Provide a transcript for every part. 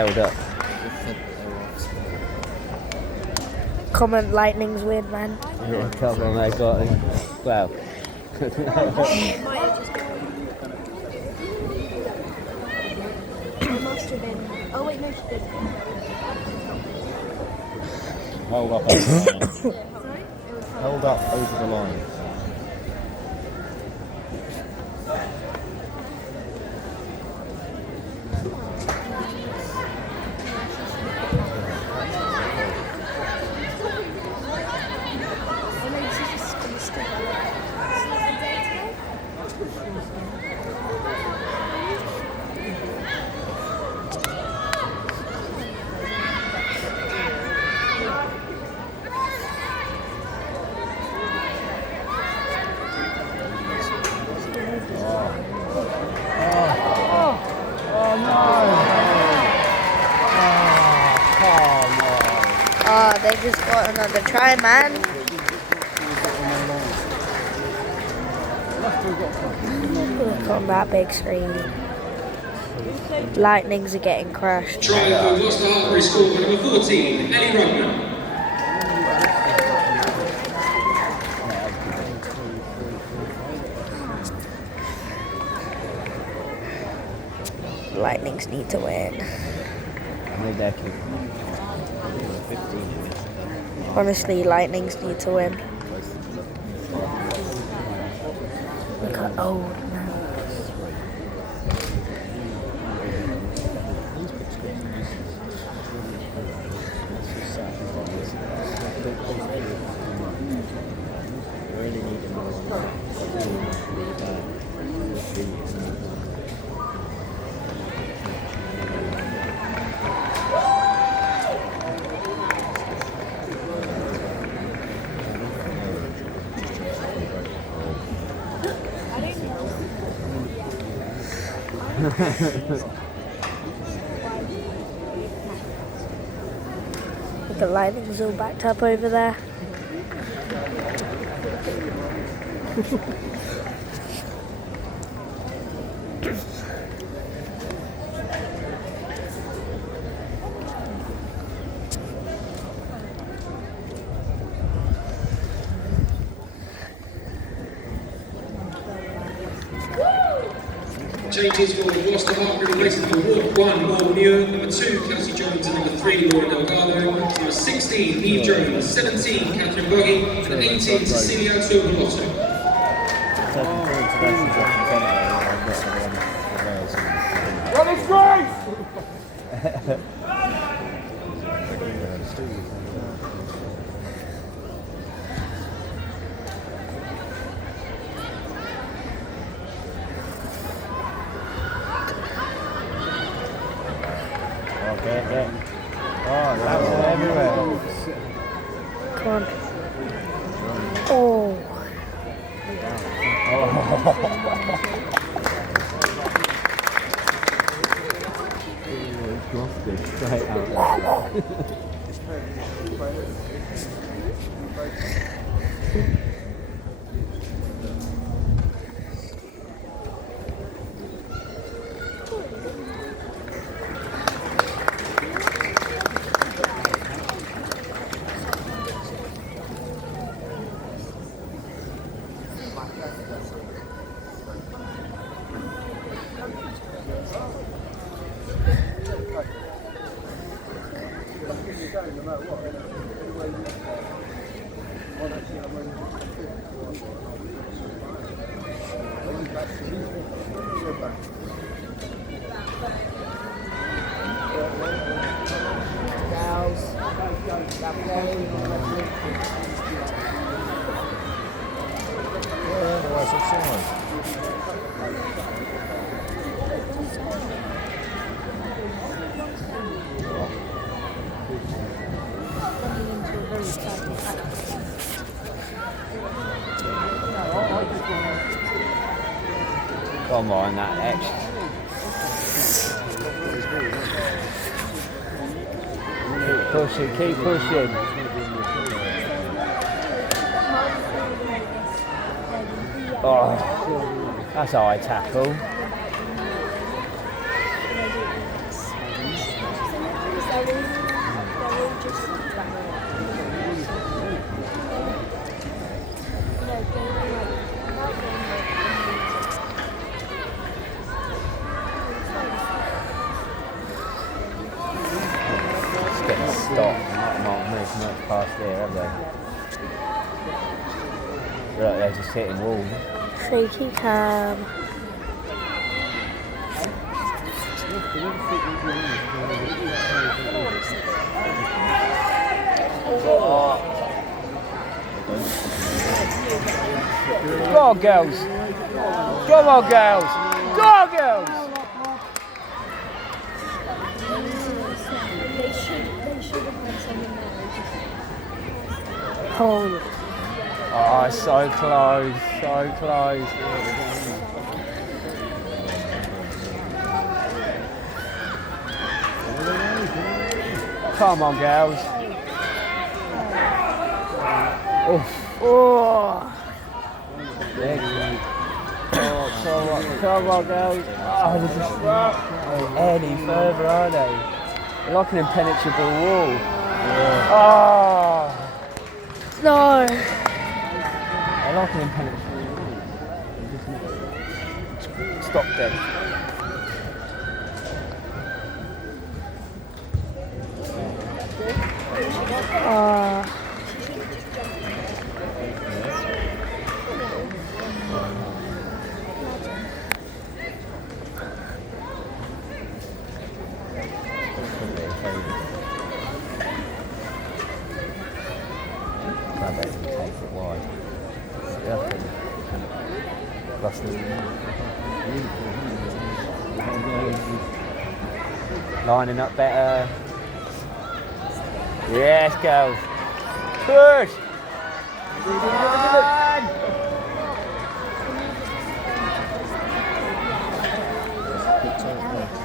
held up. Comment Lightning's weird, man. Yeah, come on, they got it. Well. Oh wait, no, she didn't. Hold up over the line. Hold up over the line. Oh, they just got another try, man. Look on that big screen. Lightnings are getting crushed. Try for Gloucester Hartbury School by number 14, Ellie Rodman. Lightnings need to win. Honestly, Lightnings need to win. Look at old man. The Lightning's all backed up over there. Changes for Gloucester Hartbury, replacing for Ward 1, Morgan Muir, number 2, Kelsey Jones, and number 3, Laura Delgado, number 16, Eve Jones, 17, Catherine Buggy, and 18, Cecilia Turbulotto. Run his race! Okay. Oh, that's everywhere. Come on. Oh. Straight out. Come on, that extra. Keep pushing. Oh, that's a high tackle. It's getting stopped. Not moved much past there, have they? Look, they're just hitting walls. Shaky cam. Go on, girls. Come on, girls. Go on, girls. They should have had someone there. Holy. Oh, it's so close. So close. Come on, girls. Oof. Oh. Come on, girls. Oh, they're just not any further, are they? They're like an impenetrable wall. Yeah. Oh, No. they're like an impenetrable wall. Stop dead. Grab it and take it wide. Lost it. Lining up better. Yes, girls. Push!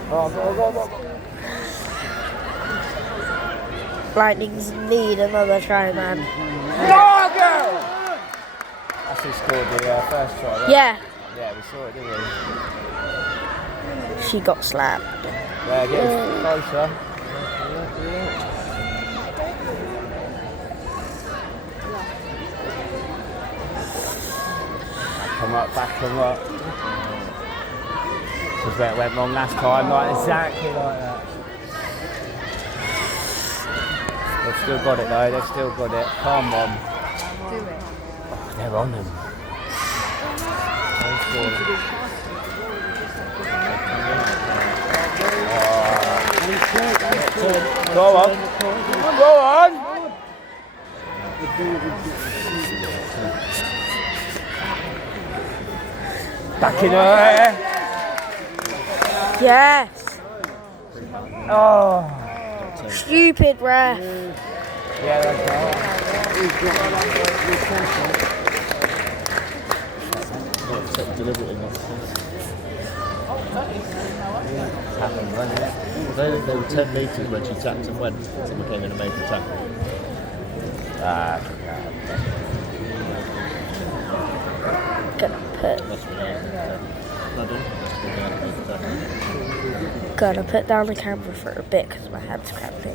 Go. Lightnings need another try, man. Go, girl! That's who scored the first try, right? Yeah. Yeah, we saw it, didn't we? She got slapped. Yeah, get closer. Back them up. This is where it went wrong last time, like exactly like that. They've still got it though, they've still got it. Come on. Do it. Oh, they're on them. Go on. Go on. Back in her. Yes. Oh. Stupid ref. Yeah, that's right. Deliberately not. It's happened, wasn't it? They were 10 metres when she tapped and went. Someone came in and made the tackle. Gonna put That's what Pardon? gonna put down the camera for a bit because my hand's cramping.